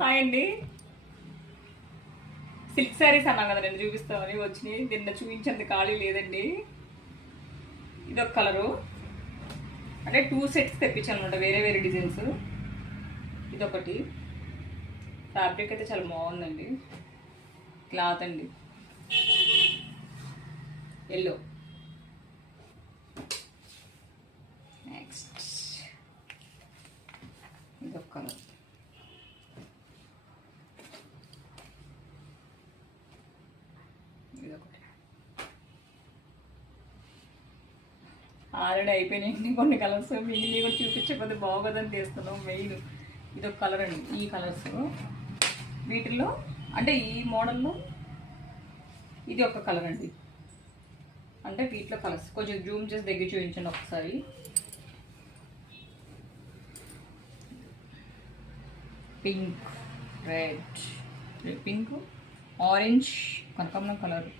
Hi అండి. Silk saris అన్నాం కదా నేను చూపిస్తామని వచ్చినాయి. నిన్న చూపించేంత ఖాళీ లేదండి. ఇదొక కలరు, అంటే 2 సెట్స్ తెప్పించాను అనమాట, వేరే వేరే డిజైన్స్. ఇదొకటి. ఫ్యాబ్రిక్ అయితే చాలా బాగుందండి. క్లాత్ అండి ఎల్లో. నెక్స్ట్ ఇదొక కలర్. ఆల్రెడీ అయిపోయినాయండి కొన్ని కలర్స్. మిగిలిన కూడా చూపించకపోతే బాగోదని తీస్తున్నాం. మెయిన్ ఇదొక కలర్ అండి. ఈ కలర్స్ వీటిల్లో అంటే ఈ మోడల్లో ఇది ఒక కలర్ అండి. అంటే వీటిలో కలర్స్ కొంచెం జూమ్ చేసి దగ్గర చూపించండి ఒకసారి. పింక్, రెడ్, పింక్, ఆరెంజ్, కనకాంబరం colour,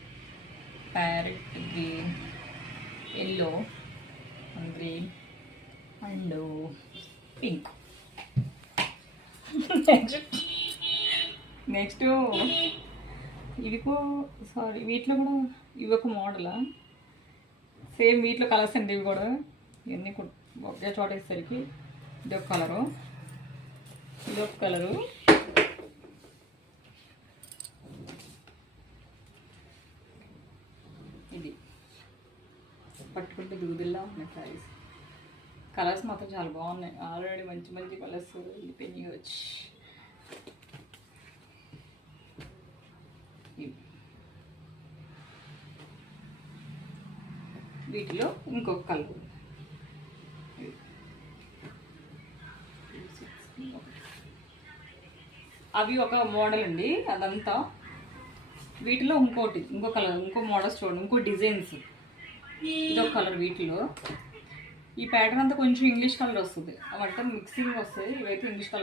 parrot green, yellow, green and pink. Next ఇవి సారీ వీటిలో కూడా ఇవి ఒక మోడలా, సేమ్ వీటిలో కలర్స్ అండి. ఇవి కూడా ఇవన్నీ ఒకే చోట వేసేసరికి ఇదొక కలరు, ఇదొక కలరు, ఇది పట్టుకుంటే దూదిల్లా ఉన్నాయి సారీస్. కలర్స్ మాత్రం చాలా బాగున్నాయి. ఆల్రెడీ మంచి మంచి కలర్స్ వెళ్ళిపోయినాయి వచ్చి. వీటిలో ఇంకొక కలర్. అవి ఒక మోడల్ అండి అదంతా. వీటిలో ఇంకో కలర్, ఇంకో మోడల్స్ చూడండి, ఇంకో డిజైన్స్. ఇదొక కలర్. వీటిలో ఈ ప్యాటర్న్ అంతా కొంచెం ఇంగ్లీష్ కలర్ వస్తుంది, అవంతా మిక్సింగ్ వస్తుంది. ఇవైతే ఇంగ్లీష్ కలర్.